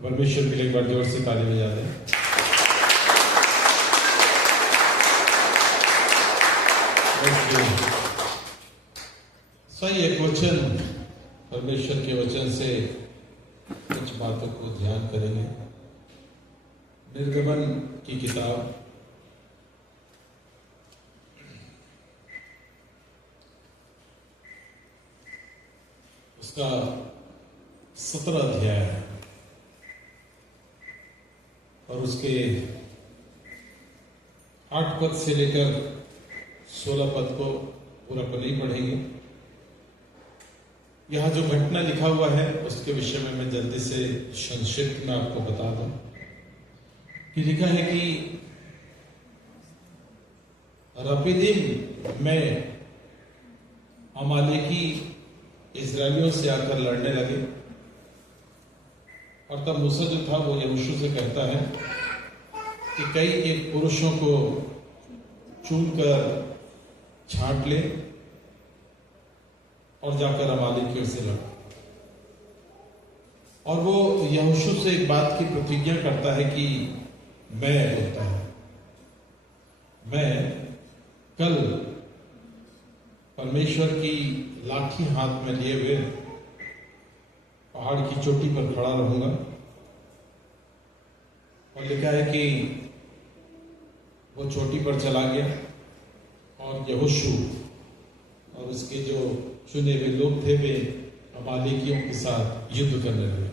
परमेश्वर के लिए एक बार जोर से ताली बजा दें। सही एक वचन, परमेश्वर के वचन से कुछ बातों को ध्यान करेंगे। निर्गमन की किताब उसका 17 अध्याय है और उसके 8 पद से लेकर 16 पद को पूरा को नहीं पढ़ेंगे। यहां जो घटना लिखा हुआ है उसके विषय में मैं जल्दी से संक्षिप्त में आपको बता दूं कि लिखा है कि रपीदीम में अमालेकी इजरायलियों से आकर लड़ने लगे और तब मूसा जो था वो यहोशू से कहता है कि कई एक पुरुषों को चुनकर छांट ले और जाकर अमालेकियों से लड़। और वो यहोशू से एक बात की प्रतिज्ञा करता है कि मैं बोलता है मैं कल परमेश्वर की लाठी हाथ में लिए हुए पहाड़ की चोटी पर खड़ा रहूंगा। और लिखा है कि वो चोटी पर चला गया और यहोशू और उसके जो चुने हुए लोग थे वे अमालेकियों के साथ युद्ध करने लगे।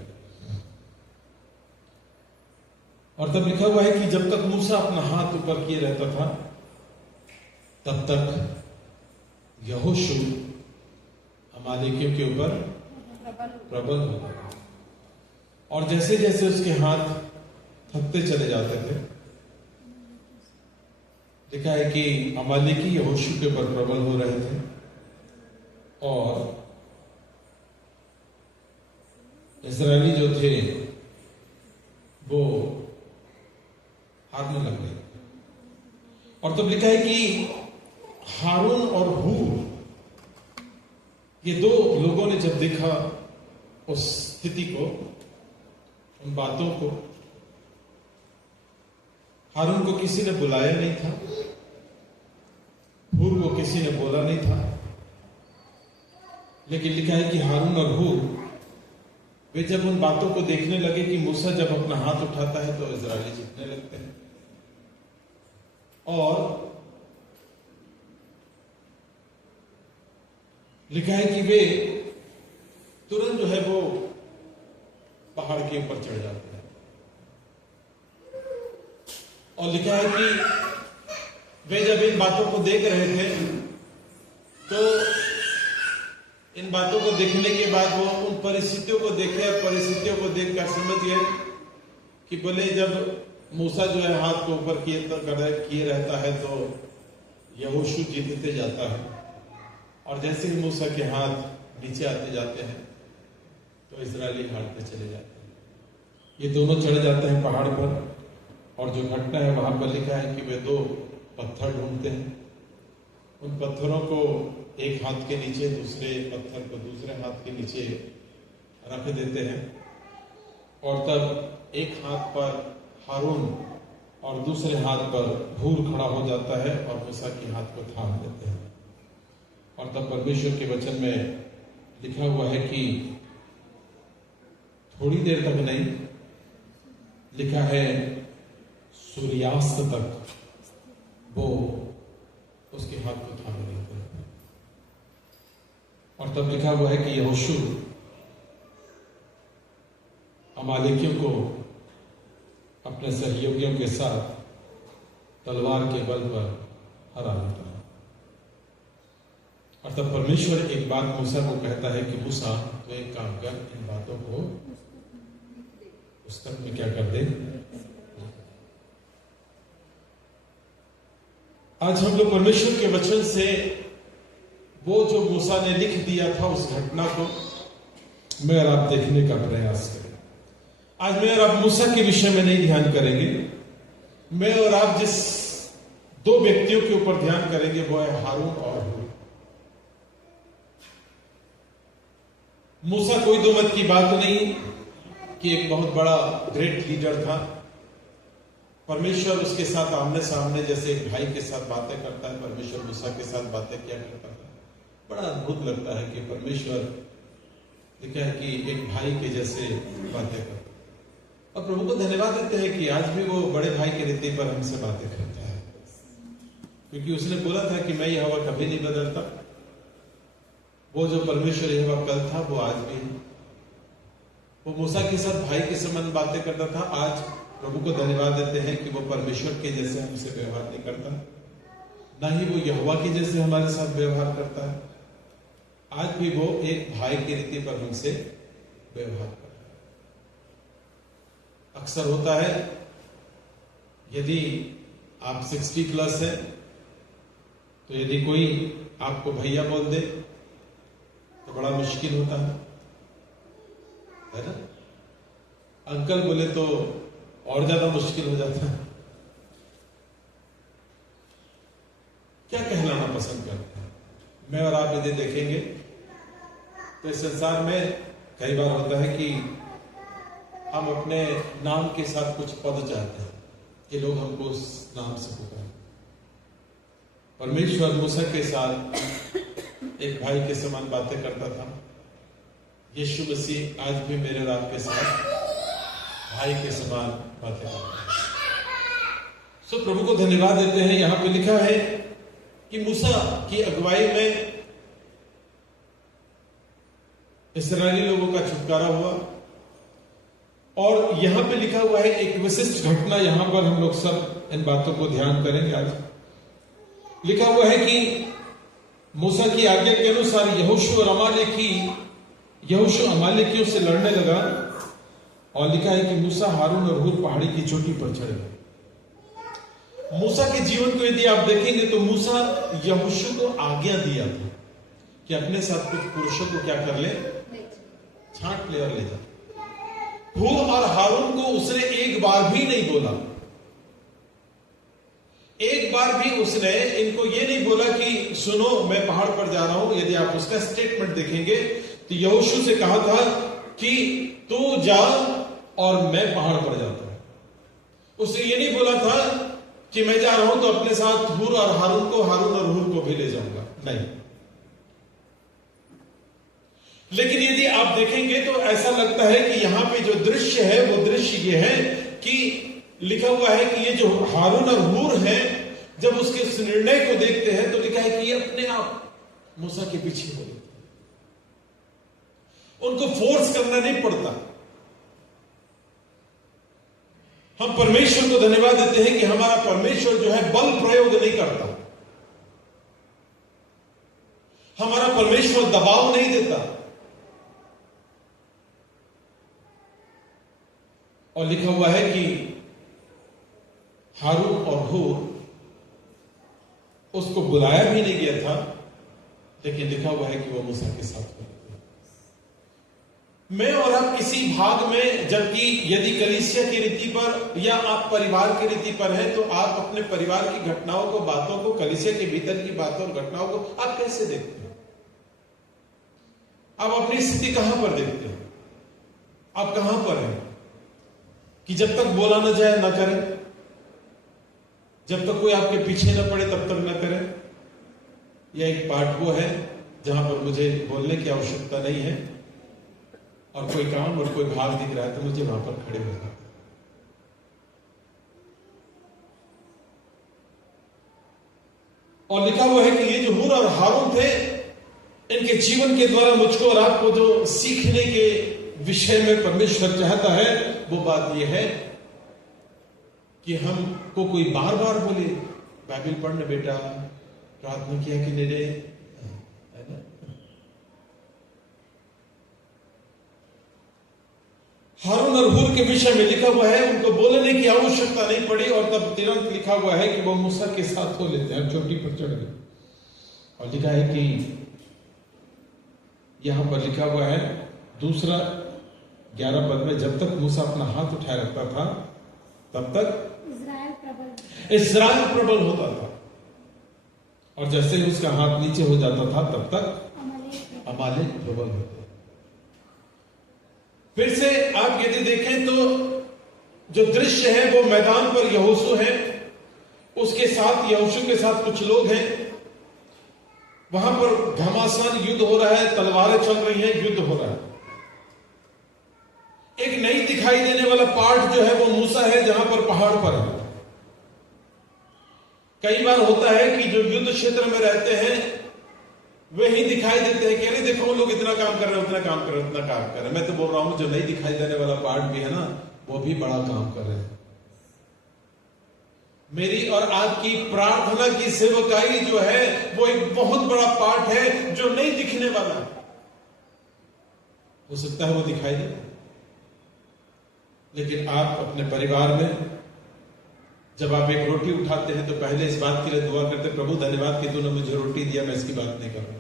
और तब लिखा हुआ है कि जब तक मूसा अपना हाथ ऊपर किए रहता था तब तक यहोशू अमालेकियों के ऊपर प्रबल होगा। और जैसे जैसे उसके हाथ थकते चले जाते थे, लिखा है कि अमालेकी यहोशू के ऊपर प्रबल हो रहे थे और इजरायली जो थे वो हारने लग गए। और तब लिखा है कि हारून और हूर ये दो लोगों ने जब देखा उस स्थिति को, उन बातों को, हारून को किसी ने बुलाया नहीं था, हूर को किसी ने बोला नहीं था, लेकिन लिखा है कि हारून और हूर वे जब उन बातों को देखने लगे कि मूसा जब अपना हाथ उठाता है तो इजरायली जीतने लगते हैं। और लिखा है कि वे तुरंत जो है वो पहाड़ के ऊपर चढ़ जाते हैं। और लिखा है कि वे जब इन बातों को देख रहे थे तो इन बातों को देखने के बाद वो उन परिस्थितियों को देखे और परिस्थितियों को देखकर समझ गए कि बोले जब मूसा जो है हाथ को ऊपर किए रहता है तो यहोशू जीतते जाता है, और जैसे ही मूसा के हाथ नीचे आते जाते हैं तो इजरायली हारते चले जाते हैं। ये दोनों चढ़ जाते हैं पहाड़ पर और जो घटना है वहां पर लिखा है कि वे दो पत्थर ढूंढते हैं। उन पत्थरों को एक हाथ के नीचे, दूसरे पत्थर को दूसरे हाथ के नीचे रख देते हैं और तब एक हाथ पर हारून और दूसरे हाथ पर हूर खड़ा हो जाता है और मूसा के हाथ को थाम देते हैं। और तब परमेश्वर के वचन में लिखा हुआ है कि थोड़ी देर तक नहीं, लिखा है सूर्यास्त तक वो उसके हाथ को थाम देते हैं। और तब लिखा हुआ है कि यहोशू अमालेकियों को अपने सहयोगियों के साथ तलवार के बल पर हरा देता है। और तब परमेश्वर एक बात मूसा को कहता है कि मूसा तो एक काम कर, इन बातों को पुस्तक में क्या कर दे। आज हम लोग परमेश्वर के वचन से वो जो मूसा ने लिख दिया था उस घटना को मैं और आप देखने का प्रयास करें। आज मैं और आप मूसा के विषय में नहीं ध्यान करेंगे, मैं और आप जिस दो व्यक्तियों के ऊपर ध्यान करेंगे वो है हारून और हूर। मूसा कोई दो मत की बात नहीं, कि एक बहुत बड़ा ग्रेट लीडर था। परमेश्वर उसके साथ आमने सामने जैसे एक भाई के साथ बातें करता है, परमेश्वर मूसा के साथ बातें किया करता था। बड़ा अद्भुत लगता है कि परमेश्वर लिखा है कि एक भाई के जैसे बातें करता है। और प्रभु को धन्यवाद देते हैं कि आज भी वो बड़े भाई के रीति पर हमसे बातें करता है, क्योंकि उसने बोला था कि मैं यहोवा कभी नहीं बदलता। वो जो परमेश्वर यहोवा कल था वो आज भी है। वो मूसा के साथ भाई के समान बातें करता था। आज प्रभु को धन्यवाद देते हैं कि वो परमेश्वर के जैसे हमसे व्यवहार नहीं करता, ना ही वो यहोवा के जैसे हमारे साथ व्यवहार करता है। आज भी वो एक भाई की रीति पर हमसे व्यवहार करता है। अक्सर होता है यदि आप 60 प्लस है तो यदि कोई आपको भैया बोल दे तो बड़ा मुश्किल होता है ना। अंकल बोले तो और ज्यादा मुश्किल हो जाता है। क्या कहलाना पसंद करते हैं? मैं और आप यदि देखेंगे तो इस संसार में कई बार होता है कि हम अपने नाम के साथ कुछ पद चाहते हैं कि लोग हमको उस नाम से पुकारें। परमेश्वर मूसा के साथ एक भाई के समान बातें करता था। यीशु मसीह आज भी मेरे और आपके साथ भाई के समान बातें करता है। सो प्रभु को धन्यवाद देते हैं। यहां पे लिखा है कि मूसा की अगुवाई में इस्राएली लोगों का छुटकारा हुआ। और यहां पे लिखा हुआ है एक विशिष्ट घटना, यहां पर हम लोग सब इन बातों को ध्यान करेंगे। आज लिखा हुआ है कि मूसा की आज्ञा के अनुसार यहोशू अमालेकियों से लड़ने लगा। और लिखा है कि मूसा, हारून और हूर पहाड़ी की चोटी पर चढ़ गए। मूसा के जीवन को यदि आप देखेंगे तो मूसा यहोशू को आज्ञा दिया था कि अपने साथ कुछ पुरुषों को क्या कर ले, छांट ले और ले जा। हूर और हारून को उसने एक बार भी नहीं बोला, एक बार भी उसने इनको ये नहीं बोला कि सुनो मैं पहाड़ पर जा रहा हूं। यदि आप उसका स्टेटमेंट देखेंगे तो यहोशू से कहा था कि तू जा और मैं पहाड़ पर जाता हूं। उसने ये नहीं बोला था कि मैं जा रहा हूं तो अपने साथ हूर और हारून और हूर को भी ले जाऊंगा, नहीं। लेकिन यदि आप देखेंगे तो ऐसा लगता है कि यहां पे जो दृश्य है वो दृश्य ये है कि लिखा हुआ है कि ये जो हारून और हूर हैं, जब उसके उस निर्णय को देखते हैं तो लिखा है कि ये अपने आप मूसा के पीछे हो जाते हैं। उनको फोर्स करना नहीं पड़ता। हम परमेश्वर को धन्यवाद देते हैं कि हमारा परमेश्वर जो है बल प्रयोग नहीं करता। हमारा परमेश्वर दबाव नहीं देता। और लिखा हुआ है कि हारून और हूर उसको बुलाया भी नहीं गया था, लेकिन लिखा हुआ है कि वो मूसा के साथ हुआ। मैं और आप किसी भाग में, जबकि यदि कलीसिया की रीति पर या आप परिवार की रीति पर हैं तो आप अपने परिवार की घटनाओं को, बातों को, कलीसिया के भीतर की बातों और घटनाओं को आप कैसे देखते हैं? आप अपनी स्थिति कहां पर देखते हैं? आप कहां पर हैं कि जब तक बोला न जाए न करें, जब तक कोई आपके पीछे न पड़े तब तक न करें? यह एक पार्ट वो है जहां पर मुझे बोलने की आवश्यकता नहीं है और कोई काम और कोई भाग दिख रहा है तो मुझे वहां पर खड़े हो जाना। और लिखा हुआ है कि ये जो हूर और हारून थे, इनके जीवन के द्वारा मुझको और आपको जो सीखने के विषय में परमेश्वर चाहता है वो बात यह है कि हमको कोई बार बार बोले बाइबल पढ़ने बेटा, प्रार्थना किया कि नहीं, है ना? हारून और हूर के विषय में लिखा हुआ है उनको बोलने की आवश्यकता नहीं पड़ी और तब तुरंत लिखा हुआ है कि वो मूसा के साथ हो लेते हैं, चोटी पर चढ़ गए। और लिखा है कि यहां पर लिखा हुआ है दूसरा 11 पद में, जब तक मूसा अपना हाथ उठाए रखता था तब तक इस्राएल प्रबल होता था, और जैसे ही उसका हाथ नीचे हो जाता था तब तक अमालेक प्रबल होते। फिर से आप यदि देखें तो जो दृश्य है वो मैदान पर यहोशू है, उसके साथ यहोशू के साथ कुछ लोग हैं। वहां पर घमासान युद्ध हो रहा है, तलवारें चल रही हैं, युद्ध हो रहा है। एक नहीं दिखाई देने वाला पार्ट जो है वो मूसा है, जहां पर पहाड़ पर है। कई बार होता है कि जो युद्ध क्षेत्र में रहते हैं वे ही दिखाई देते हैं कि अरे देखो वो लोग इतना काम कर रहे हैं, उतना काम कर रहे हैं, उतना काम कर रहे हैं। मैं तो बोल रहा हूं जो नहीं दिखाई देने वाला पार्ट भी है ना, वो भी बड़ा काम कर रहे हैं। मेरी और आपकी प्रार्थना की सेवकाई जो है वो एक बहुत बड़ा पार्ट है जो नहीं दिखने वाला है। हो सकता है वो दिखाई दे, लेकिन आप अपने परिवार में जब आप एक रोटी उठाते हैं तो पहले इस बात के लिए दुआ करते, प्रभु धन्यवाद कि तूने मुझे रोटी दिया, मैं इसकी बात नहीं कर रहा।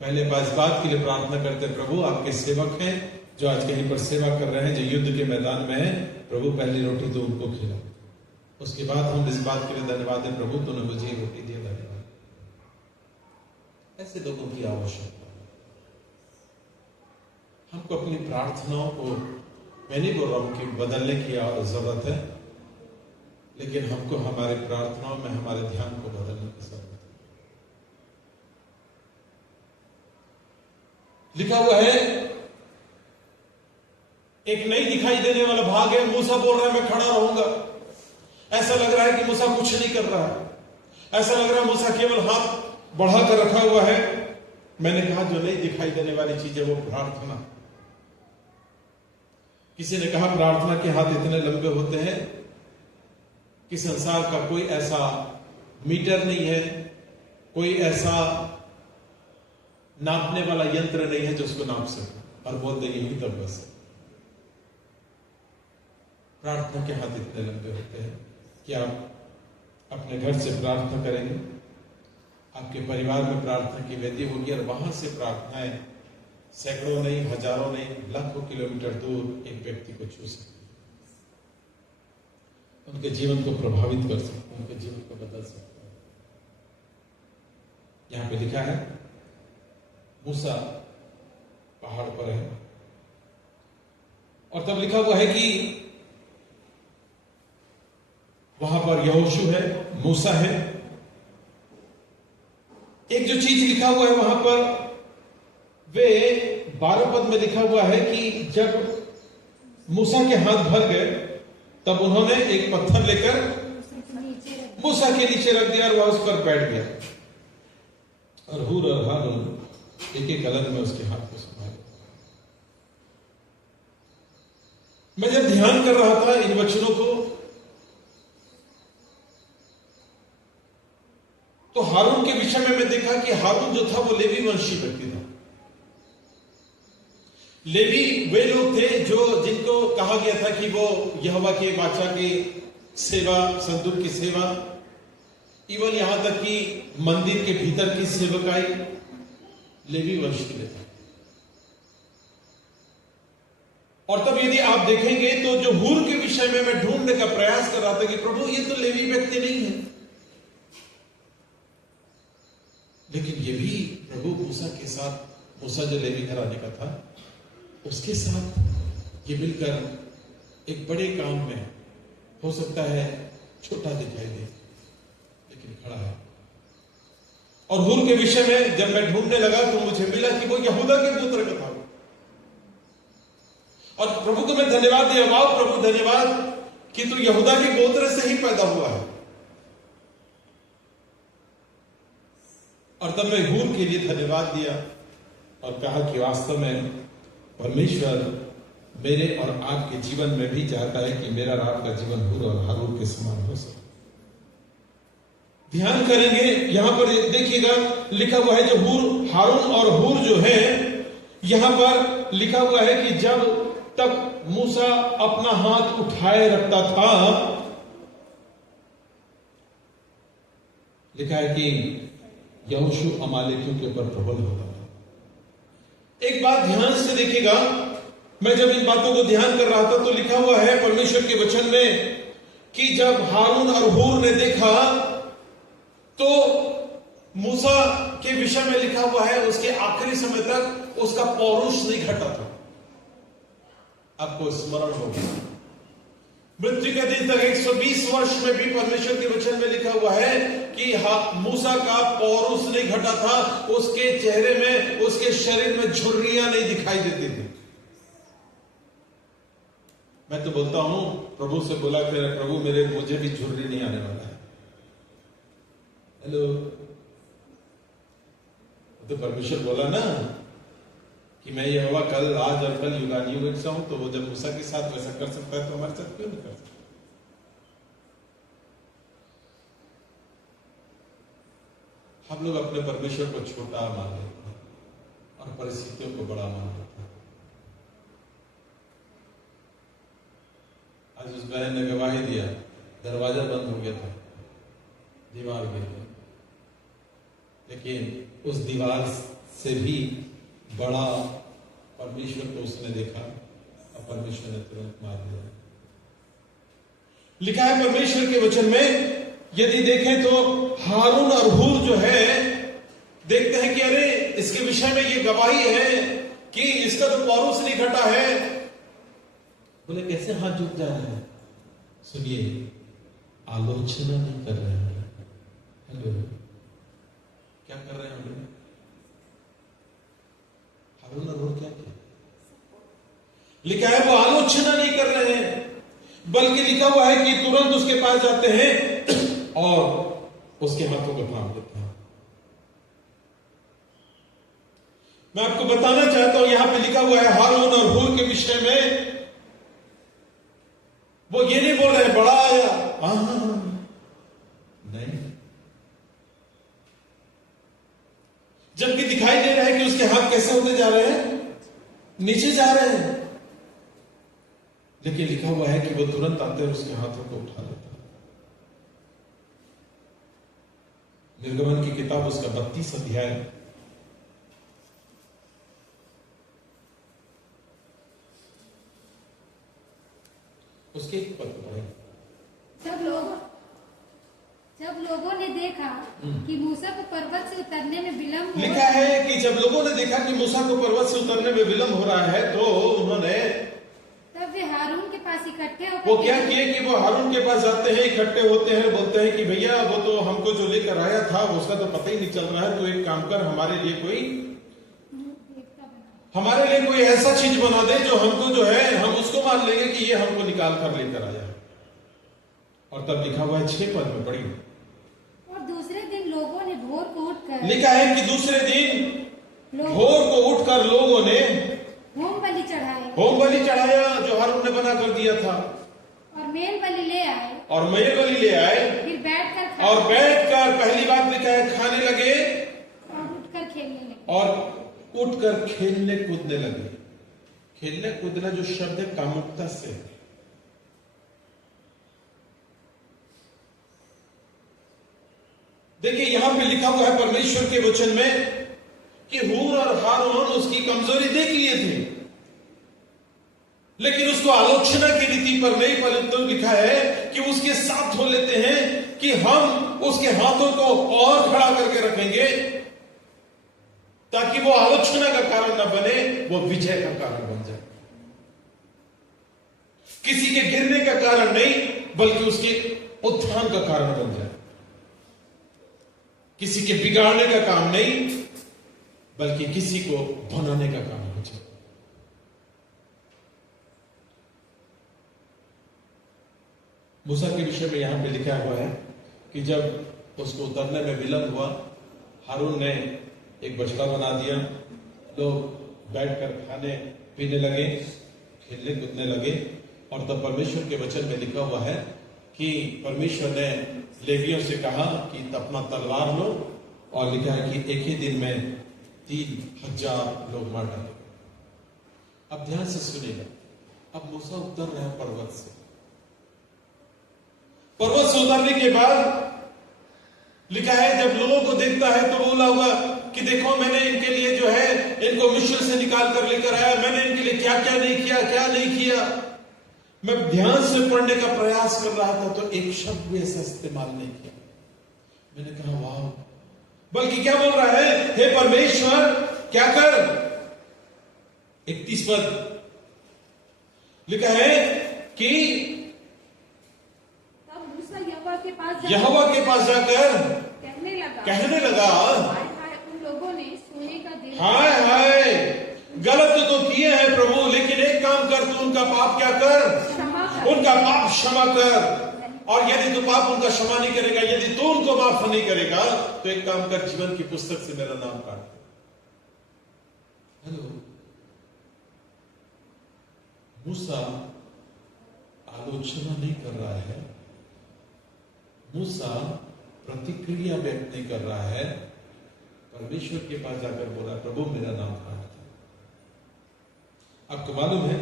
पहले इस बात के लिए प्रार्थना करते, प्रभु आपके सेवक हैं जो आज कहीं पर सेवा कर रहे हैं, जो युद्ध के मैदान में है, प्रभु पहली रोटी तो उनको खिला। उसके बाद हम इस बात के लिए धन्यवाद दें, प्रभु तूने मुझे रोटी दिया, धन्यवाद। ऐसे लोगों की आवश्यकता है। हमको अपनी प्रार्थनाओं को, मैं नहीं बोल रहा हूं कि बदलने की जरूरत है, लेकिन हमको हमारे प्रार्थनाओं में हमारे ध्यान को बदलने की जरूरत है। लिखा हुआ है एक नहीं दिखाई देने वाला भाग है। मूसा बोल रहा है मैं खड़ा रहूंगा। ऐसा लग रहा है कि मूसा कुछ नहीं कर रहा है, ऐसा लग रहा है मूसा केवल हाथ बढ़ा कर रखा हुआ है। मैंने कहा जो नहीं दिखाई देने वाली चीज है वो प्रार्थना। किसी ने कहा प्रार्थना के हाथ इतने लंबे होते हैं कि संसार का कोई ऐसा मीटर नहीं है, कोई ऐसा नापने वाला यंत्र नहीं है जो उसको नाप सके और बोल दे यही तब बस। प्रार्थना के हाथ इतने लंबे होते हैं कि आप अपने घर से प्रार्थना करेंगे, आपके परिवार में प्रार्थना की वेदी होगी और वहां से प्रार्थनाएं सैकड़ों नहीं, हजारों नहीं, लाखों किलोमीटर दूर एक व्यक्ति को छू सकती, उनके जीवन को प्रभावित कर सकते, उनके जीवन को बदल सकते हैं। यहां पे लिखा है मूसा पहाड़ पर है और तब लिखा हुआ है कि वहां पर यहोशू है, मूसा है। एक जो चीज लिखा हुआ है वहां पर, वे 12 पद में लिखा हुआ है कि जब मूसा के हाथ भर गए तब उन्होंने एक पत्थर लेकर मूसा के नीचे रख दिया और वह उस पर बैठ गया और हूर और हारून एक एक अलग में उसके हाथ को संभाला। मैं जब ध्यान कर रहा था इन वचनों को तो हारून के विषय में मैं देखा कि हारून जो था वो लेवी वंशी व्यक्ति था। लेवी वे लोग थे जो जिनको कहा गया था कि वो यहोवा के वाचा की सेवा, संतूर की सेवा, इवन यहां तक कि मंदिर के भीतर की सेवकाई लेवी वंश के लिए था। और तब यदि आप देखेंगे तो जो हूर के विषय में मैं ढूंढने का प्रयास कर रहा था कि प्रभु ये तो लेवी व्यक्ति नहीं है, लेकिन ये भी प्रभु मूसा के साथ, मूसा जो लेवी घराने का था उसके साथ ये मिलकर एक बड़े काम में, हो सकता है छोटा दिखाई दे लेकिन खड़ा है। और हूर के विषय में जब मैं ढूंढने लगा तो मुझे मिला कि वो यहूदा के पुत्र का था। और प्रभु को मैं धन्यवाद दिया, वाह प्रभु धन्यवाद कि तू यहूदा के गोत्र से ही पैदा हुआ है। और तब मैं हूर के लिए धन्यवाद दिया और कहा कि वास्तव में परमेश्वर मेरे और आपके जीवन में भी चाहता है कि मेरा और आपका जीवन हूर और हारून के समान हो सके। ध्यान करेंगे यहां पर देखिएगा लिखा हुआ है जो हूर, हारून और हूर जो है, यहां पर लिखा हुआ है कि जब तक मूसा अपना हाथ उठाए रखता था, लिखा है कि यहोशू अमालेकियों के ऊपर प्रबल होता था। एक बात ध्यान से देखिएगा, मैं जब इन बातों को ध्यान कर रहा था तो लिखा हुआ है परमेश्वर के वचन में कि जब हारून और हूर ने देखा तो मूसा के विषय में लिखा हुआ है उसके आखिरी समय तक उसका पौरुष नहीं घटा था। आपको स्मरण होगा। मृत्यु के दिन तक 120 वर्ष में भी परमेश्वर के वचन में लिखा हुआ है कि मूसा का पौरुष नहीं घटा था, उसके चेहरे में, उसके शरीर में झुर्रियां नहीं दिखाई देती थी। मैं तो बोलता हूं, प्रभु से बोला कि प्रभु मुझे भी झुर्री नहीं आने वाला है। हेलो, तो परमेश्वर बोला ना कि मैं यहोवा कल, आज और कल युगानुयुग सा हूं, तो वो जब मूसा के साथ वैसा कर सकता है तो हमारे साथ क्यों नहीं कर सकता? हम लोग अपने परमेश्वर को छोटा मान लेते हैं और परिस्थितियों को बड़ा मान लेते हैं। आज उस बहन ने गवाही दिया, दरवाजा बंद हो गया था, दीवार गिर गई, लेकिन उस दीवार से भी बड़ा परमेश्वर को उसने देखा और परमेश्वर ने तुरंत मार दिया। लिखा है परमेश्वर के वचन में, यदि देखें तो हारून और हूर जो है, देखते हैं कि अरे इसके विषय में ये गवाही है कि इसका तो पौरुष नहीं घटा है। बोले कैसे हाथ झुक जा रहे हैं? सुनिए, आलोचना नहीं कर रहे हैं। हेलो, क्या कर रहे हैं हम लोग? हारून और हूर क्या किया? लिखा है वो आलोचना नहीं कर रहे हैं, बल्कि लिखा हुआ है कि तुरंत उसके पास जाते हैं और उसके हाथों को थाम देते हैं। मैं आपको बताना चाहता हूं, यहां पे लिखा हुआ है हारून और हूर के विषय में, वो ये नहीं बोल रहे बड़ा आया, नहीं, जबकि दिखाई दे रहा है कि उसके हाथ कैसे होते जा रहे हैं, नीचे जा रहे हैं, लेकिन लिखा हुआ है कि वो तुरंत आते हैं, उसके हाथों को उठा लेता है। निर्गमन की किताब उसका 32 अध्याय, उसके एक पद पढ़े। जब लोगों ने देखा कि मूसा को पर्वत से उतरने में विलंब हो, लिखा है कि जब लोगों ने देखा कि मूसा को पर्वत से उतरने में विलंब हो रहा है, तो उन्होंने, तब वे हारून के पास इकट्ठे होकर, वो क्या किए कि वो हारून के पास जाते हैं, इकट्ठे होते हैं, बोलते हैं कि भैया वो तो हमको जो लेकर आया था उसका तो पता ही नहीं चल रहा है, तो एक काम कर, हमारे लिए कोई ऐसा चीज बना दे जो हमको जो है, हम उसको मान लेंगे कि ये हमको निकाल कर लेकर आया। और तब लिखा हुआ है 6 पद में पढ़ी, और दूसरे दिन लोगों ने भोर को उठकर, लिखा है कि दूसरे दिन भोर को उठकर लोगों ने होम बलि चढ़ाया, होम बलि चढ़ाया जो हारून ने बना कर दिया था, और मेल बलि ले आए, और मेल बलि ले आए, फिर बैठकर, और बैठकर पहली बात लिखा है खाने लगे, और उठकर खेलने लगे, और उठकर खेलने कूदने लगे। खेलने कूदना जो शब्द है कामुकता से, देखिए यहां पे लिखा हुआ है परमेश्वर के वचन में कि हूर और हारून उसकी कमजोरी देख लिए थे, लेकिन उसको आलोचना की रीति पर नहीं, परंतु लिखा है कि उसके साथ हो लेते हैं कि हम उसके हाथों को और खड़ा करके रखेंगे ताकि वो आलोचना का कारण न बने, वो विजय का कारण बन जाए। किसी के गिरने का कारण नहीं, बल्कि उसके उत्थान का कारण बन जाए। किसी के बिगाड़ने का काम नहीं, बल्कि किसी को बनाने का काम हो जाए। मूसा के विषय में यहां पे लिखा हुआ है कि जब उसको उतरने में विलंब हुआ, हारून ने एक बछड़ा बना दिया, लोग बैठकर खाने पीने लगे, खेलने कूदने लगे, और तब परमेश्वर के वचन में लिखा हुआ है कि परमेश्वर ने लेवियों से कहा कि अपना तलवार लो, और लिखा है कि एक ही दिन में 3000 लोग मार डाले। अब ध्यान से सुनिएगा, अब मूसा उतर रहे हैं पर्वत से। पर्वत से उतरने के बाद लिखा है जब लोगों को देखता है तो बोला होगा कि देखो मैंने इनके लिए जो है, इनको मिस्र से निकाल कर लेकर आया, मैंने इनके लिए क्या क्या नहीं किया, क्या नहीं किया। मैं ध्यान से पढ़ने का प्रयास कर रहा था तो एक शब्द भी ऐसा इस्तेमाल नहीं किया। मैंने कहा वाह, बल्कि क्या बोल रहा है, हे परमेश्वर क्या कर, 31 पद, लिखा है कि तब मूसा यहोवा के पास यहोवा के पास जाकर कहने लगा हाय हाय उन लोगों ने सोने का देह हाय गलत तो किए हैं प्रभु, लेकिन एक काम कर, तू उनका पाप क्या कर, क्षमा कर। उनका पाप क्षमा कर। और यदि तू पाप उनका क्षमा नहीं करेगा, यदि तू उनको माफ नहीं करेगा, तो एक काम कर, जीवन की पुस्तक से मेरा नाम काट दे। हेलो, मूसा आलोचना नहीं कर रहा है, मूसा प्रतिक्रिया व्यक्त नहीं कर रहा है, परमेश्वर के पास जाकर बोला प्रभु मेरा नाम काट दे। आपको मालूम है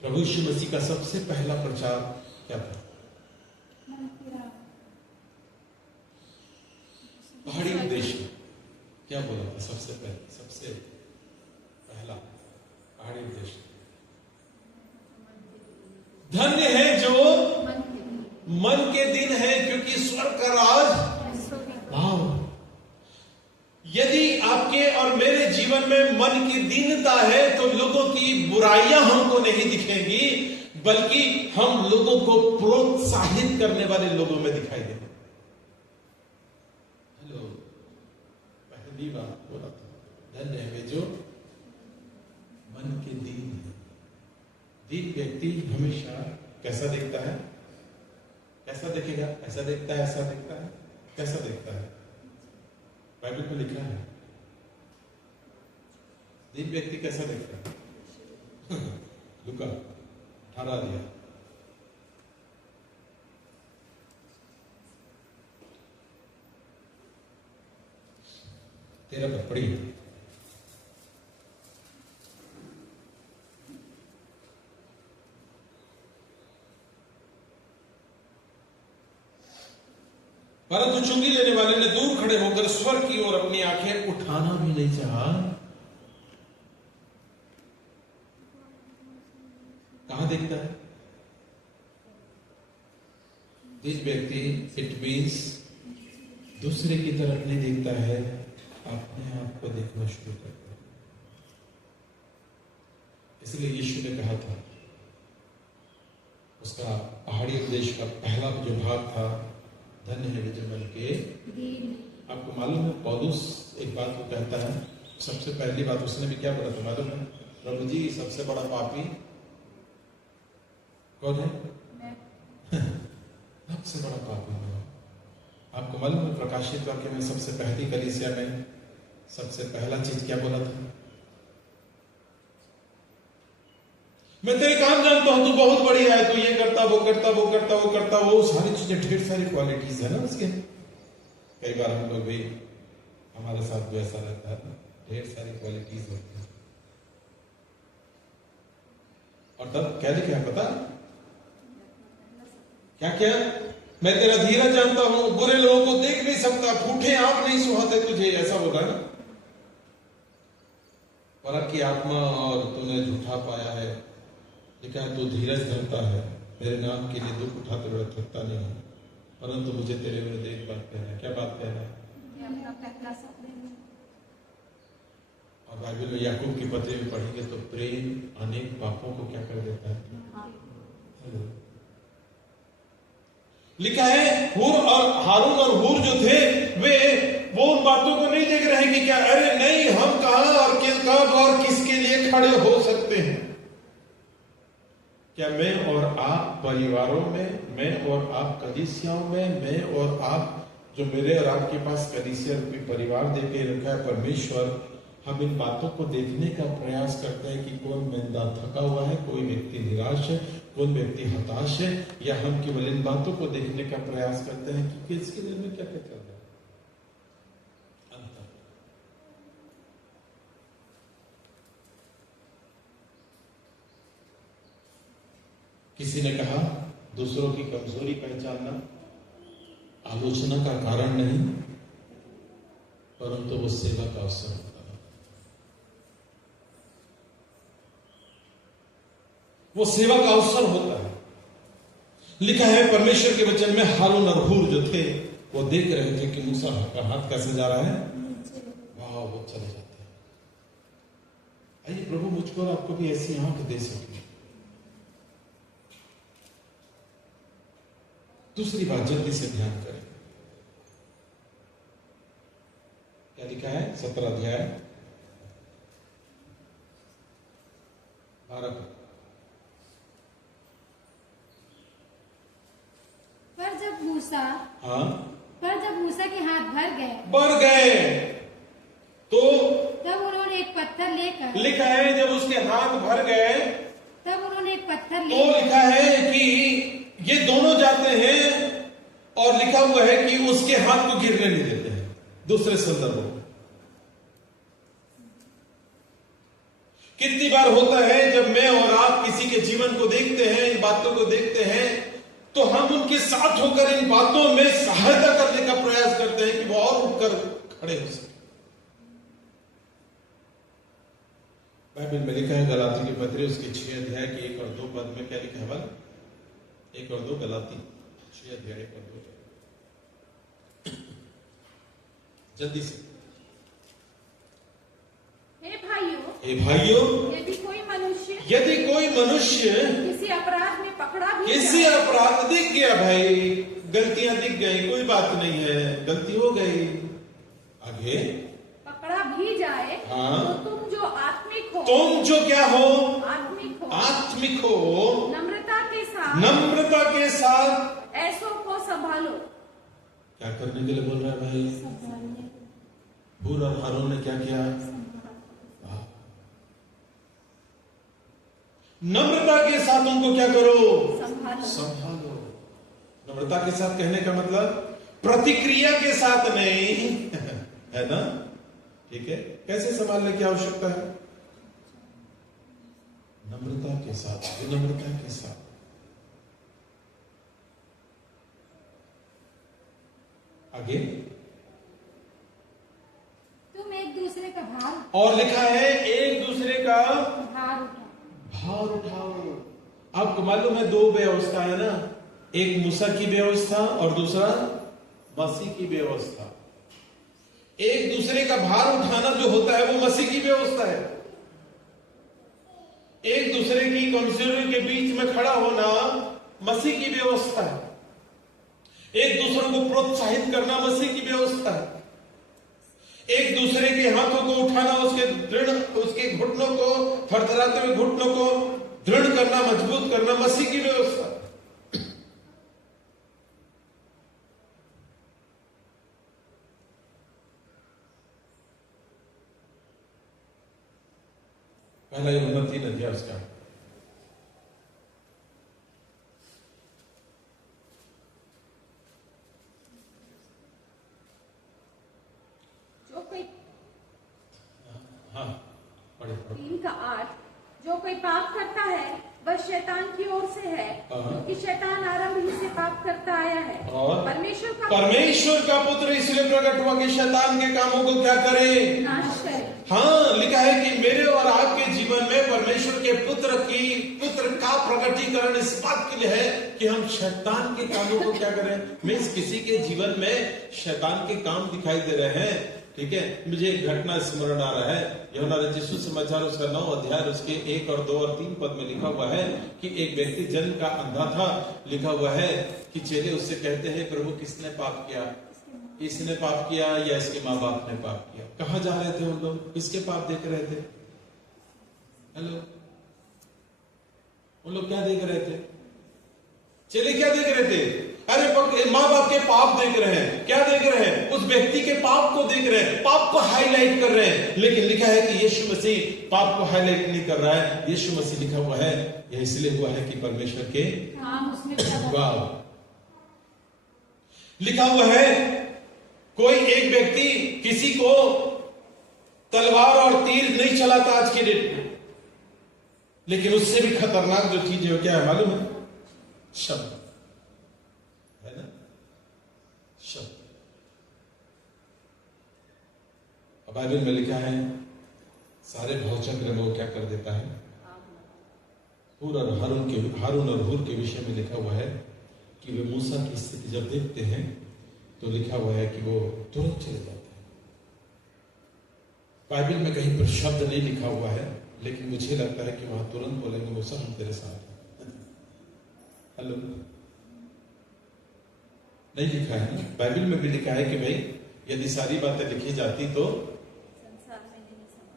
प्रभु यीशु मसीह का सबसे पहला प्रचार क्या था? पहाड़ी देश में क्या बोला था? सबसे पहला पहाड़ी देश, धन्य है जो मन के दिन है क्योंकि स्वर्ग का राज। वाह, यदि आपके और मेरे जीवन में मन की दीनता है तो लोगों की बुराइयां हमको नहीं दिखेंगी, बल्कि हम लोगों को प्रोत्साहित करने वाले लोगों में दिखाई देंगे। हेलो, पहली बात बोला था, धन्य है वे जो मन के दीन है। दीन व्यक्ति हमेशा कैसा देखता है? कैसा देखेगा? ऐसा देखता है, ऐसा देखता है, कैसा देखता है? बाइबल में लिखा है दीन व्यक्ति कैसा देखता है? लुका 18 दिया, तेरा पर पढ़ी। परंतु चुंगी लेने वाले ने दूर खड़े होकर स्वर्ग की ओर अपनी आंखें उठाना भी नहीं चाहा। कहां देखता है? दिस व्यक्ति इट मीन्स दूसरे की तरफ नहीं देखता है, अपने आप को देखना शुरू करता है। इसलिए यीशु ने कहा था, उसका पहाड़ी देश का पहला जो भाग था, धन्य है वे जो मन के। आपको मालूम है पौलुस एक बात को कहता है, सबसे पहली बात उसने भी क्या बोला था मालूम है? प्रभु जी सबसे बड़ा पापी कौन है? सबसे बड़ा पापी है। आपको मालूम है प्रकाशित वाक्य में सबसे पहली कलीसिया में सबसे पहला चीज क्या बोला था? मैं तेरे काम जानता हूं, तू बहुत बढ़िया है, तू ये करता, वो करता, वो करता, वो करता, वो सारी चीजें, ढेर सारी क्वालिटीज है ना उसके। कई बार हम लोग भी, हमारे साथ भी ऐसा रहता है, ढेर सारी क्वालिटीज होती है। और तब क्या लिखा है पता? क्या क्या? मैं तेरा धीरज जानता हूं, बुरे लोगों को देख नहीं सकता, फूटे आंख नहीं सुहाते तुझे, ऐसा बोला ना। परख की आत्मा और तूने झूठा पाया है, लिखा है तू धीरज धरता है, मेरे नाम के लिए दुख उठाते हुए थकता नहीं हूं, परंतु मुझे तेरे विरुद्ध एक बात कहना है। क्या बात कहना है? और बाइबल में याकूब की पत्री में पढ़ेंगे तो प्रेम अनेक पापों को क्या कर देता है। लिखा है हूर और हारून और हूर जो थे वो उन बातों को नहीं देख रहे कि क्या, अरे नहीं, हम कहां और कब और किसके लिए खड़े हो सकते हैं। क्या मैं और आप परिवारों में, मैं और आप कलीसियाओं में, मैं और आप जो मेरे और आपके पास कलीसिया रूपी परिवार देके रखा है परमेश्वर, हम इन बातों को देखने का प्रयास करते हैं कि कौन बंदा थका हुआ है, कोई व्यक्ति निराश है, कौन व्यक्ति हताश है, या हम केवल इन बातों को देखने का प्रयास करते हैं कि किसके दिल में क्या क्या चल रहा है। किसी ने कहा दूसरों की कमजोरी पहचानना आलोचना का कारण नहीं, परंतु वो सेवा का अवसर होता है। वो सेवा का अवसर होता है। लिखा है परमेश्वर के वचन में हारून और हूर जो थे वो देख रहे थे कि मूसा का हाथ कैसे जा रहा है, वाह, वो चले जाते हैं। आइए प्रभु मुझको और आपको भी ऐसी आंख दे सके दूसरी बात जल्दी से ध्यान करें, क्या लिखा है 17 अध्याय 12। पर जब मूसा हाँ, के हाथ भर गए तो तब उन्होंने एक पत्थर लेकर, लिखा है जब उसके हाथ भर गए तब उन्होंने एक पत्थर तो लेकर, लिखा है कि ये दोनों जाते हैं और लिखा हुआ है कि उसके हाथ को गिरने नहीं देते हैं। दूसरे संदर्भ में कितनी बार होता है जब मैं और आप किसी के जीवन को देखते हैं, इन बातों को देखते हैं, तो हम उनके साथ होकर इन बातों में सहायता करने का प्रयास करते हैं कि वो और उठकर खड़े हो सके। बाइबल में लिखा है गलाती के पत्र उसके 6 अध्याय के 1 और 2 पद में क्या लिखा है बल 1 और 2 गलाती 6 अध्याय 1 और 2 जल्दी से। हे भाइयों यदि कोई मनुष्य किसी अपराध में पकड़ा भी किसी अपराध दिख गया, भाई गलतियां दिख गई, कोई बात नहीं है, गलती हो गई, आगे पकड़ा भी जाए, हाँ, तो तुम जो आत्मिक हो, तुम जो क्या हो, आत्मिक हो, नम्रता के साथ ऐसों को संभालो। क्या करने के लिए बोल रहा है भाई? हूर और हारून ने क्या किया? नम्रता के साथ उनको क्या करो? संभालो। नम्रता के साथ कहने का मतलब प्रतिक्रिया के साथ नहीं है ना? ठीक है, कैसे संभालने की आवश्यकता है? नम्रता के साथ, विनम्रता के साथ। आगे तुम एक दूसरे का भार, और लिखा है एक दूसरे का भार उठाओ। आपको मालूम है 2 व्यवस्था है ना, एक मूसा की व्यवस्था और दूसरा मसीह की व्यवस्था। एक दूसरे का भार उठाना जो होता है वो मसीह की व्यवस्था है। एक दूसरे की कमजोरी के बीच में खड़ा होना मसीह की व्यवस्था है। एक दूसरे को प्रोत्साहित करना मसीह की व्यवस्था है। एक दूसरे के हाथों को उठाना, उसके घुटनों को, थरथराते हुए घुटनों को दृढ़ करना, मजबूत करना मसीह की व्यवस्था। पहला यूहन्ना 3 अध्याय उसका हाँ, 3 का 8 जो कोई पाप करता है वह शैतान की ओर से है, क्योंकि शैतान आरंभ ही से पाप करता आया है। और परमेश्वर का पुत्र इसलिए प्रकट हुआ कि शैतान के कामों को क्या करे? नाश करे। हाँ, लिखा है कि मेरे और आपके जीवन में परमेश्वर के पुत्र का प्रकटीकरण इस बात के लिए है कि हम शैतान के कामों को क्या करें। मीन्स किसी के जीवन में शैतान के काम दिखाई दे रहे हैं, ठीक है। मुझे एक घटना स्मरण आ रहा है, यूहन्ना रचित सुसमाचार उसका 9 अध्याय उसके 1 और 2 और 3 पद में लिखा हुआ है कि एक व्यक्ति जन्म का अंधा था। लिखा हुआ है कि चेले उससे कहते हैं प्रभु किसने पाप किया, इसने पाप किया या इसके माँ बाप ने पाप किया? कहाँ जा रहे थे उन लोग? किसके पाप देख रहे थे? हेलो, उन लोग क्या देख रहे थे? चेले क्या देख रहे थे? अरे माँ बाप के पाप देख रहे हैं। क्या देख रहे हैं? उस व्यक्ति के पाप को देख रहे हैं, पाप को हाईलाइट कर रहे हैं। लेकिन लिखा है कि यीशु मसीह पाप को हाईलाइट नहीं कर रहा है। यीशु मसीह लिखा हुआ है, यह इसलिए हुआ है कि परमेश्वर के लिखा हुआ है कोई एक व्यक्ति किसी को तलवार और तीर नहीं चलाता आज के डेट में, लेकिन उससे भी खतरनाक जो चीज है क्या है मालूम है? शब्द है ना, शब्द। बाइबल में लिखा है सारे भवचक्र में वो क्या कर देता है? हूर और हारून और हूर के विषय में लिखा हुआ है कि वे मूसा की स्थिति जब देखते हैं तो लिखा हुआ है कि वो तुरंत चले जाते हैं। बाइबल में कहीं पर शब्द नहीं लिखा हुआ है, लेकिन मुझे लगता है कि वहां तुरंत बोलेंगे मूसा हम तेरे साथ हैं। हेलो, नहीं लिखा है ना, बाइबल में भी लिखा है कि भाई यदि सारी बातें लिखी जाती तो संसार में नहीं समा।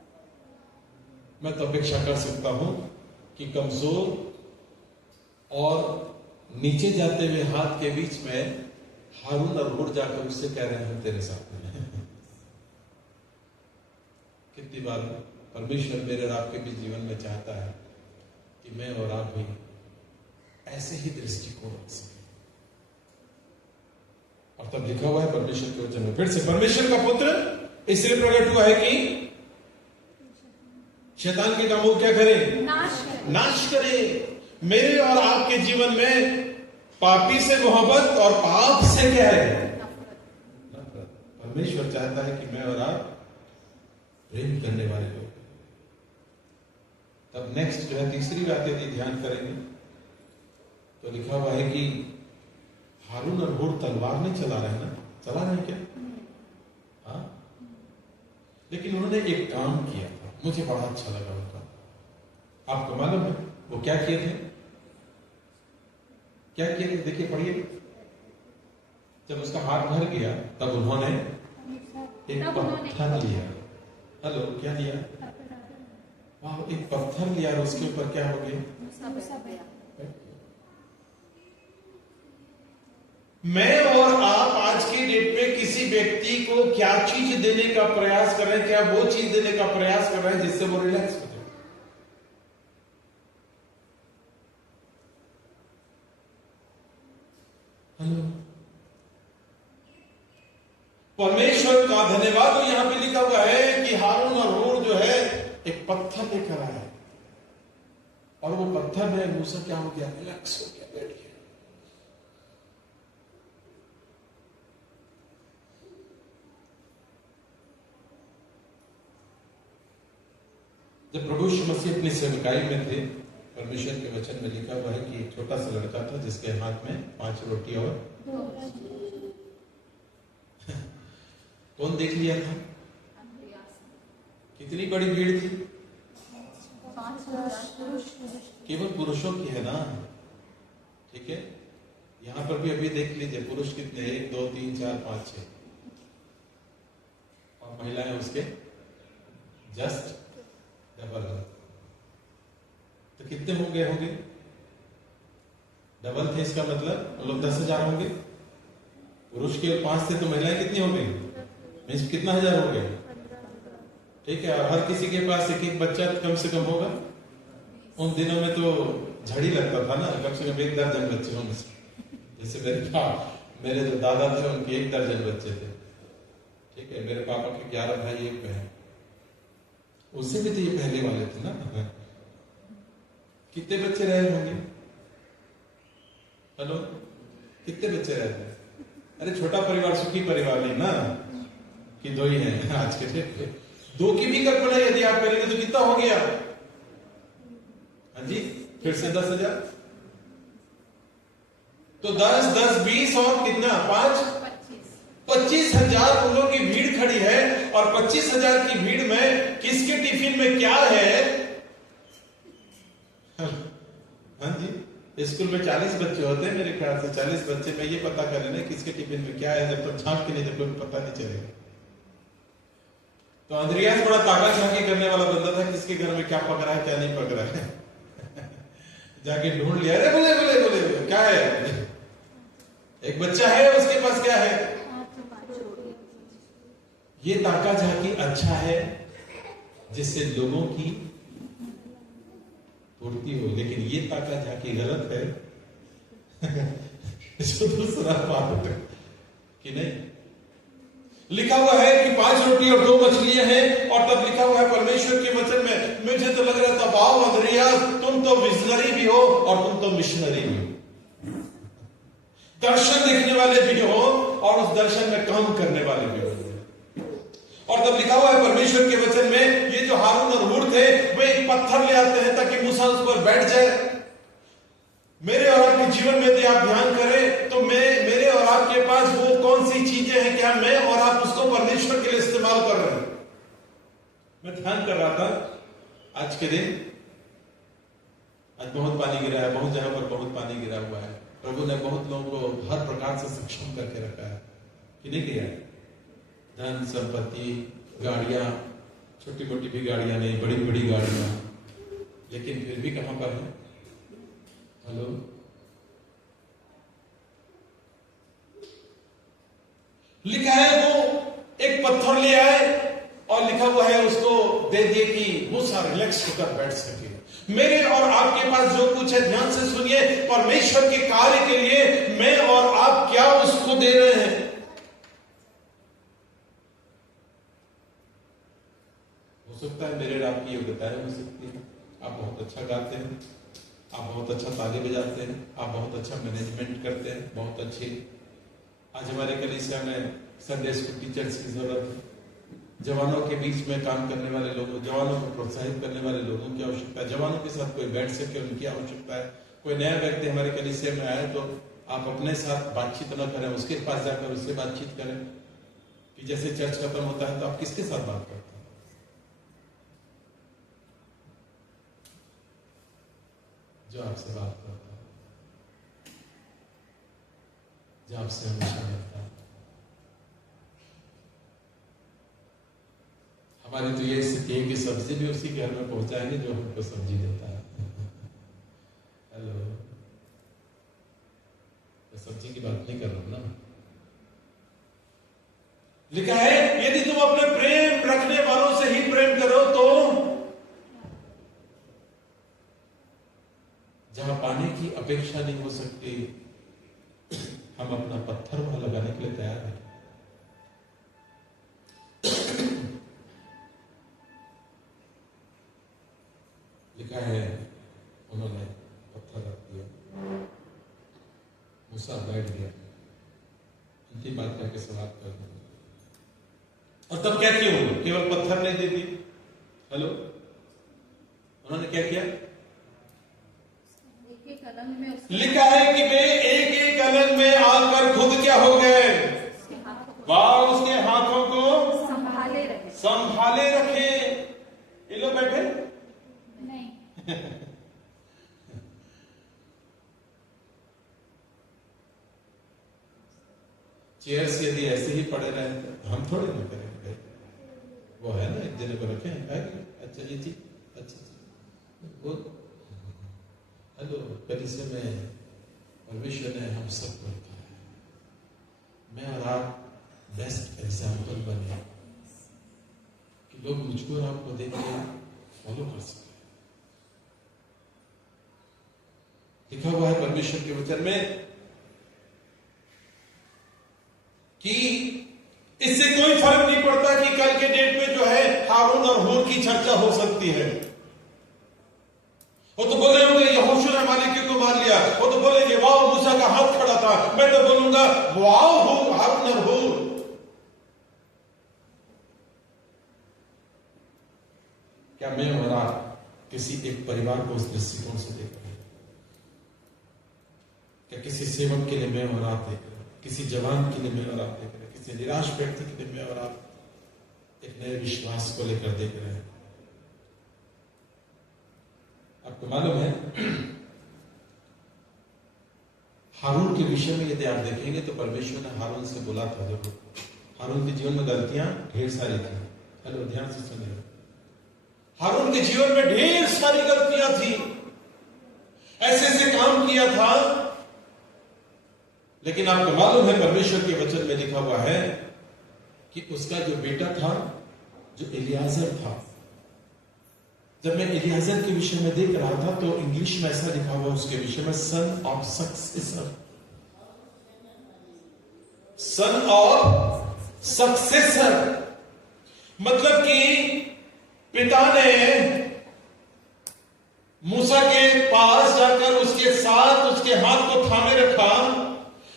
मैं तो अपेक्षा कर सकता हूं कि कमजोर और नीचे जाते हुए हाथ के बीच में हारून और हुर जाकर उससे कह रहे हैं तेरे साथ में। कितनी बार परमेश्वर मेरे और आपके भी जीवन में चाहता है कि मैं और आप भी ऐसे ही दृष्टिकोण रख सके। और तब लिखा हुआ है परमेश्वर के वचन में फिर से, परमेश्वर का पुत्र इसलिए प्रकट हुआ है कि शैतान के कामों को क्या करे? नाश करे। मेरे और आपके जीवन में पापी से मोहब्बत और पाप से क्या है? नफरत। परमेश्वर चाहता है कि मैं और आप प्रेम करने वाले लोग। तब नेक्स्ट जो है तीसरी बात यदि ध्यान करेंगे तो लिखा हुआ है कि हारून और हुर तलवार नहीं चला रहे हैं ना? चला रहे हैं क्या? हाँ, लेकिन उन्होंने एक काम किया था, मुझे बड़ा अच्छा लगा उनका। आपको मालूम है वो क्या किए थे? क्या किए थे? देखिए, पढ़िए। जब उसका हाथ भर गया तब उन्होंने एक पत्थर लिया। हेलो, क्या लिया? वाह, एक पत्थर लिया और उसके ऊपर क्या हो गया? मैं और आप आज की डेट में किसी व्यक्ति को क्या चीज देने का प्रयास कर रहे हैं, क्या वो चीज देने का प्रयास कर रहे हैं जिससे वो रिलैक्स हो जाए? हेलो, परमेश्वर का धन्यवाद। तो यहां पे लिखा हुआ है कि हारून और हूर जो है एक पत्थर लेकर आया और वो पत्थर में मूसा क्या हो गया? रिलैक्स हो गया, बैठ गया। जब प्रभु यीशु मसीह अपनी सेवकाई में थे, परमेश्वर के वचन में लिखा हुआ है कि एक छोटा सा लड़का था जिसके हाथ में 5 रोटी और 2 कौन देख लिया था? कितनी बड़ी भीड़ थी? 5 केवल पुरुषों की है ना? ठीक है, यहां पर भी अभी देख लीजिए पुरुष कितने? 1 2 3 4 5 6 और महिलाएं उसके जस्ट डबल। तो कितने होंगे? डबल थे, इसका मतलब वो लोग 10,000 होंगे। पुरुष के 5 थे तो महिलाएं कितनी हो गई? कितना हजार हो गए? ठीक है, और हर किसी के पास एक एक बच्चा कम से कम होगा। उन दिनों में तो झड़ी लगता था ना, कम से कम 1 दर्जन बच्चे होंगे। जैसे मेरे जो दादा थे उनके 1 दर्जन बच्चे थे। ठीक है, मेरे पापा के 11 भाई 1 बहन। उससे भी तो ये पहले वाले थे ना। कितने बच्चे रहे होंगे? हेलो, कितने बच्चे रहे थे? अरे छोटा परिवार सुखी परिवार नहीं ना कि 2 ही हैं आज के डेट पे। 2 की भी कल्पना यदि आप करेंगे तो कितना हो गया? हाँ जी, फिर से 10,000। तो 10 10 20 और कितना? 5 25,000 लोगों की भीड़ खड़ी है। और 25,000 की भीड़ में किसके टिफिन में क्या है? हाँ जी, स्कूल में 40 बच्चे होते हैं मेरे ख्याल से। 40 बच्चे में ये पता कर लेना किसके टिफिन में क्या है, जब तक झांक के नहीं जब तक पता नहीं चलेगा। तो अंद्रियास बड़ा ताका झांकी करने वाला बंदा था, किसके घर में क्या पक रहा है क्या नहीं पक रहा है। जाके ढूंढ लिया। अरे बोले बोले बोले बोले क्या है? एक बच्चा है, उसके पास क्या है? ये ताका झांकी अच्छा है जिससे लोगों की पूर्ति हो, लेकिन ये ताका झांकी गलत है जो दूसरा बात है कि नहीं। लिखा हुआ है कि 5 रोटी और 2 मछलियां हैं। और तब लिखा हुआ है परमेश्वर के वचन में, मुझे तो लग रहा था वाओ अंद्रियास, तुम तो विजनरी भी हो और तुम तो मिशनरी भी हो। दर्शन देखने वाले भी हो और उस दर्शन में काम करने वाले भी हो। और तब लिखा हुआ है परमेश्वर के वचन में, ये जो हारून और हूर थे वे एक पत्थर ले आते हैं ताकि मूसा उस पर बैठ जाए। मेरे और आपके जीवन में यदि आप ध्यान करें तो मेरे और आपके पास वो कौन सी चीजें हैं, क्या मैं और आप उसको परमेश्वर के लिए इस्तेमाल कर रहे हैं? मैं ध्यान कर रहा था आज के दिन, आज बहुत पानी गिरा है, बहुत जगह पर बहुत पानी गिरा हुआ है। प्रभु ने बहुत लोगों को हर प्रकार से सक्षम करके रखा है कि नहीं किया? धन संपत्ति, गाड़ियां, छोटी मोटी भी गाड़ियां नहीं, बड़ी बड़ी गाड़ियां, लेकिन फिर भी कहां पर है? हेलो, लिखा है वो एक पत्थर ले आए और लिखा हुआ है उसको दे दिए कि मूसा रिलैक्स होकर बैठ सके। मेरे और आपके पास जो कुछ है, ध्यान से सुनिए, परमेश्वर के कार्य के लिए मैं और आप क्या उसको दे रहे हैं? हो सकता है मेरे और आपकी योग्यताएं हो सकती है, आप बहुत अच्छा गाते हैं, आप बहुत अच्छा ताली बजाते हैं, आप बहुत अच्छा मैनेजमेंट करते हैं, बहुत अच्छी। आज हमारे कलीसिया में संडे स्कूल टीचर्स की जरूरत है, जवानों के बीच में काम करने वाले लोगों, जवानों को प्रोत्साहित करने वाले लोगों की आवश्यकता है, जवानों के साथ कोई बैठ सके उनकी आवश्यकता है। कोई नया व्यक्ति हमारे कलीसिया में आए तो आप अपने साथ बातचीत न करें, उसके पास जाकर उससे बातचीत करें। कि जैसे चर्च खत्म होता है तो आप किसके साथ बात करते हैं? जो आपसे बात करता है, जो आपसे हमेशा मिलता है। हमारी तो ये स्थिति है कि सब्जी भी उसी घर में पहुंचाएंगे जो हमको सब्जी देता है। हेलो, तो सब्जी की बात नहीं कर रहा हूं ना। लिखा है यदि तुम अपने प्रेम रखने वालों से ही प्रेम करो तो जहां पाने की अपेक्षा नहीं हो सकती, हम अपना पत्थर वहां लगाने के लिए तैयार हैं। लिखा है उन्होंने पत्थर रख दिया, मूसा बैठ गया, अंतिम बात करके समाप्त कर दिया। और तब क्या किया? केवल पत्थर नहीं दे दी। हेलो, उन्होंने क्या किया? एक अलग में लिखा है कि वे एक एक अलग में आकर खुद क्या हो गए? वाह, उसके हाथों को संभाले रखे। ये लोग बैठे नहीं। चेयर्स यदि ऐसे ही पड़े रहे तो हम थोड़े ना करेंगे। वो है ना, एक जने को रखे हैं, अच्छा ये चीज, अच्छा वो। हेलो, कलीसिया में परमेश्वर ने हम सबको रखा है। मैं और आप बेस्ट एग्जाम्पल बने कि लोग मुझको और आपको देख के फॉलो कर सके। लिखा हुआ है परमेश्वर के वचन में कि इससे कोई फर्क नहीं पड़ता कि कल के डेट में जो है हारून और हूर की चर्चा हो सकती है। वो तो बोले होंगे यहोशू ने मालिक को मार लिया, वो तो बोलेंगे वाह मूसा का हाथ खड़ा था। मैं तो बोलूंगा वाह हारून और हूर। क्या मैं और आप किसी एक परिवार को उस दृष्टिकोण से देख रहे हैं? क्या किसी सेवक के लिए मैं और आप देख रहे हैं? किसी जवान के लिए मैं और आप देख रहे हैं? किसी निराश व्यक्ति के लिए मैं और आप एक नए विश्वास को लेकर देख रहे हैं? आपको मालूम है हारून के विषय में यदि आप देखेंगे तो परमेश्वर ने हारून से बोला था, जब हारून के जीवन में गलतियां ढेर सारी थी। हेलो, ध्यान से सुनिए, हारून के जीवन में ढेर सारी गलतियां थी, ऐसे ऐसे काम किया था। लेकिन आपको मालूम है परमेश्वर के वचन में लिखा हुआ है कि उसका जो बेटा था, जो एलियाजर था, जब मैं एलियाजर के विषय में देख रहा था तो इंग्लिश में ऐसा लिखा हुआ उसके विषय में, son of successor. Son of successor मतलब कि पिता ने मूसा के पास जाकर उसके साथ उसके हाथ को थामे रखा।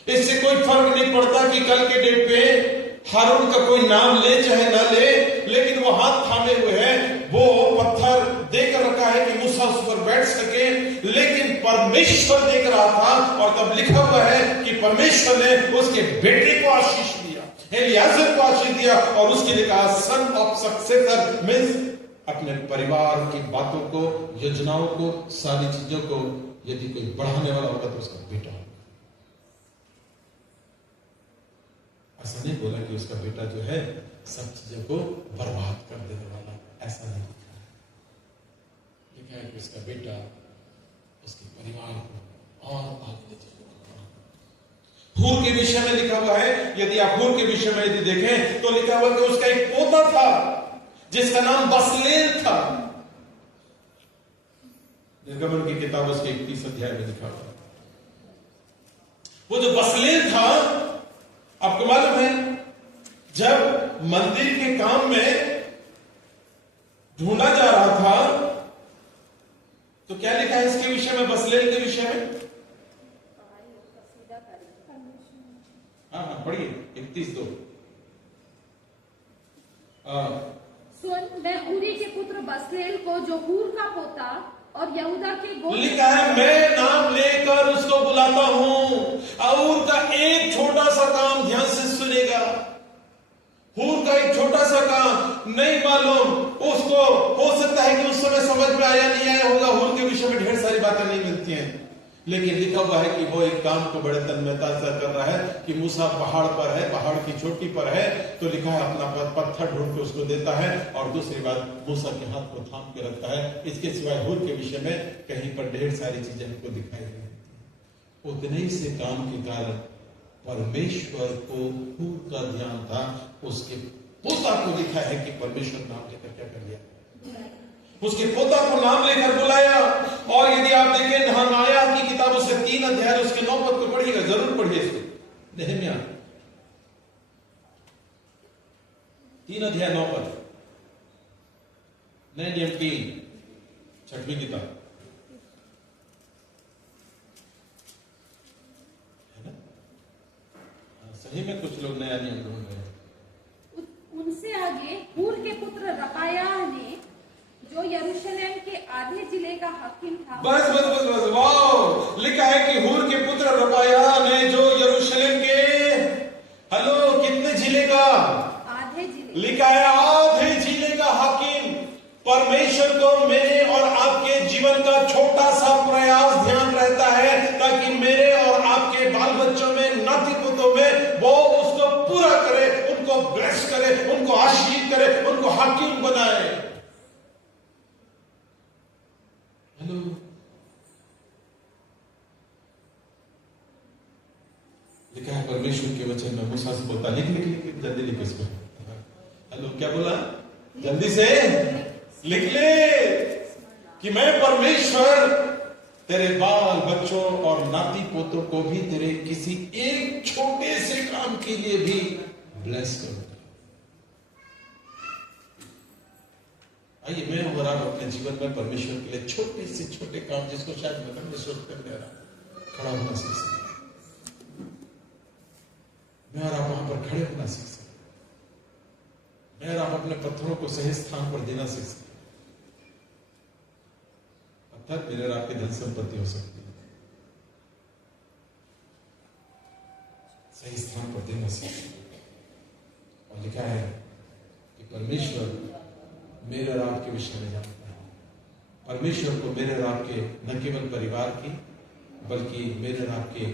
इससे कोई फर्क नहीं पड़ता कि कल के डेट पे हारून का कोई नाम ले चाहे ना ले, लेकिन वो हाथ थामे हुए हैं। वो पत्थर देकर रखा है कि मूसा उस पर बैठ सके, लेकिन परमेश्वर देख रहा था। और तब लिखा हुआ है कि परमेश्वर ने उसके बेटे को आशीष दिया, एलियाजर को आशीष दिया, और उसके लिए कहा सन ऑफ सक्सेसर मींस अपने परिवार की बातों को, योजनाओं को, सारी चीजों को यदि कोई बढ़ाने वाला होगा तो उसका बेटा होगा। ऐसा नहीं बोला कि उसका बेटा जो है सब चीजों को बर्बाद कर देने वाला, ऐसा नहीं लिखा है। लिखा है कि उसका बेटा उसके परिवार को और आगे ले जाएगा। हूर के विषय में लिखा हुआ है, यदि आप हूर के विषय में यदि देखें तो लिखा हुआ कि उसका एक पोता था जिसका नाम बसलेल था। निर्गमन की किताब उसके 31 अध्याय में लिखा हुआ। वो जो बसलेल था, आपको मालूम है जब मंदिर के काम में ढूंढा जा रहा था तो क्या लिखा है इसके विषय में, बसलेल के विषय में? हाँ पढ़िए 31:2। सुन, मैं ऊरी के पुत्र बसलेल को जो हूर का पोता और यहूदा के गोत्र, लिखा है मैं नाम लेकर उसको बुलाता हूं। और का एक छोटा सा काम ध्यान से सुनेगा। हूर का एक छोटा सा काम नहीं मालूम उसको, हो सकता है कि उस समय समझ में आया नहीं आया होगा। हूर के विषय में ढेर सारी बातें नहीं मिलती हैं, लेकिन लिखा हुआ है कि वो एक काम को बड़े तन्मयता से कर रहा है कि मूसा पहाड़ पर है, पहाड़ की चोटी पर है, तो लिखा है अपना पत्थर ढूंढ के उसको देता है और दूसरी बात मूसा के हाथ को थाम के रखता है। इसके सिवाय हूर के विषय में कहीं पर ढेर सारी चीजें हमको दिखाई गई। उतने ही से काम के कारण परमेश्वर को हूर का ध्यान था, उसके पोता को लिखा है कि परमेश्वर नाम लेकर क्या कर लिया, उसके पोता को नाम लेकर बुलाया। और यदि आप देखें नहम्याह की किताब उसके 3 अध्याय उसके 9 पद को पढ़िएगा, जरूर पढ़िए इसको। नहम्याह 3 अध्याय 9 पद, नए नियम की 6वीं किताब है ना? सही में कुछ लोग नया नियम ढूंढ रहे हैं। उनसे आगे हूर के पुत्र रपायाह ने, जो यरूशलेम के आधे जिले का हाकिम था। बस बस बस बस, वाह! लिखा है कि हूर के पुत्र रपायाह ने, जो यरूशलेम के, हेलो, कितने जिले का? आधे जिले। लिखा है आधे जिले का हाकिम। परमेश्वर को मेरे और आपके जीवन का छोटा सा प्रयास ध्यान रहता है ताकि मेरे और आपके बाल बच्चों में, नाती पुतों में वो उसको पूरा करे, उनको ब्लेस करे, उनको आशीष करे, उनको हाकिम बनाए। हेलो, लिखा है परमेश्वर के वचन में मूसा से बोलता, लिख लिख लिख जल्दी लिख इसको। हेलो, क्या बोला? जल्दी से लिख ले कि मैं परमेश्वर तेरे बाल बच्चों और नाती पोतों को भी तेरे किसी एक छोटे से काम के लिए भी ब्लेस करूंगा। आइए, मैं और आप अपने जीवन में परमेश्वर के लिए छोटे से छोटे काम, जिसको शायद मतलब में सोच कर दे रहा, खड़ा होना सीख सकते। मैं और आप वहां पर खड़े होना सीख सकते। मैं और आप अपने पत्थरों को सही स्थान पर देना सीख सकते। पत्थर मेरे और आपकी धन संपत्ति हो सकती है, सही स्थान पर देना सीख सकते। और लिखा है कि परमेश्वर मेरे और आपके विषय में जानता है। परमेश्वर को मेरे और आपके न केवल परिवार की, बल्कि मेरे और आपके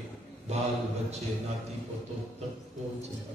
बाल बच्चे, नाती पोतों तक को चिंता